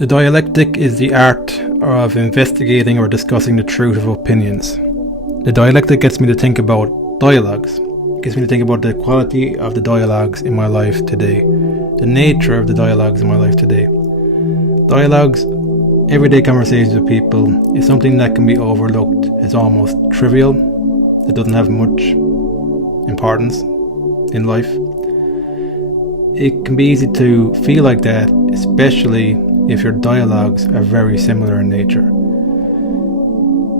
The dialectic is the art of investigating or discussing the truth of opinions. The dialectic gets me to think about dialogues. It gets me to think about the quality of the dialogues in my life today, the nature of the dialogues in my life today. Dialogues, everyday conversations with people, is something that can be overlooked as almost trivial. It doesn't have much importance in life. It can be easy to feel like that, especially if your dialogues are very similar in nature.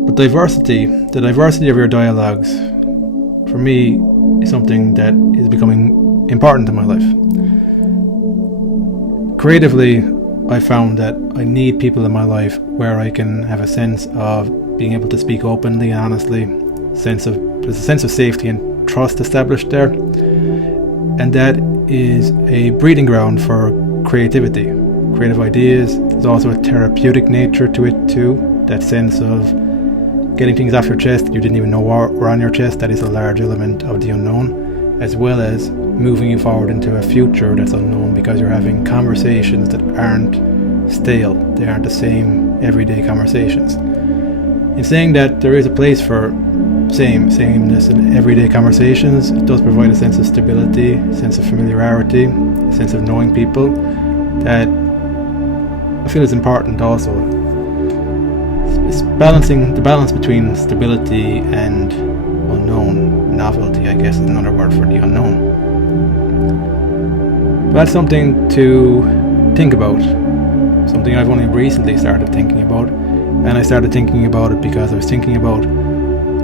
But the diversity of your dialogues, for me, is something that is becoming important in my life. Creatively, I found that I need people in my life where I can have a sense of being able to speak openly and honestly. There's a sense of safety and trust established there, and that is a breeding ground for creativity. Creative ideas. There's also a therapeutic nature to it too. That sense of getting things off your chest you didn't even know were on your chest. That is a large element of the unknown, as well as moving you forward into a future that's unknown, because you're having conversations that aren't stale. They aren't the same everyday conversations. In saying that there is a place for sameness in everyday conversations, it does provide a sense of stability, a sense of familiarity, a sense of knowing people that I feel is important also. It's balancing the balance between stability and unknown. Novelty, I guess, is another word for the unknown. But that's something to think about. Something I've only recently started thinking about. And I started thinking about it because I was thinking about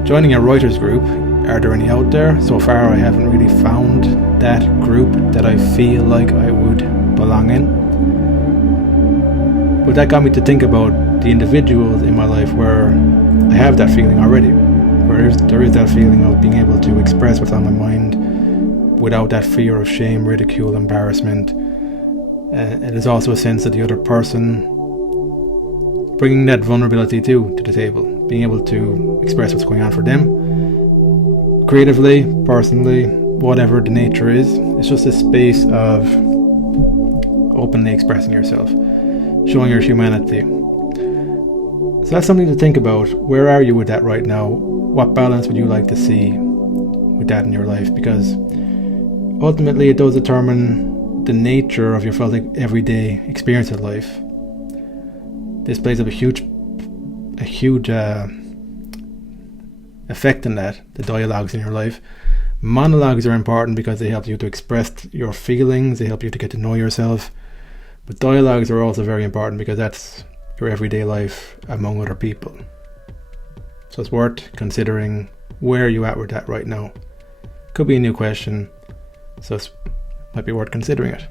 joining a writers group. Are there any out there? So far I haven't really found that group that I feel like I would belong in. But that got me to think about the individuals in my life where I have that feeling already, where there is that feeling of being able to express what's on my mind without that fear of shame, ridicule, embarrassment. And there's also a sense of the other person bringing that vulnerability to the table, being able to express what's going on for them, creatively, personally, whatever the nature is. It's just a space of openly expressing yourself, showing your humanity. So that's something to think about. Where are you with that right now? What balance would you like to see with that in your life? Because ultimately it does determine the nature of your felt everyday experience of life. This plays up a huge effect in that, the dialogues in your life. Monologues are important because they help you to express your feelings, they help you to get to know yourself. But dialogues are also very important because that's your everyday life among other people. So it's worth considering where you're at with that right now. Could be a new question, so it might be worth considering it.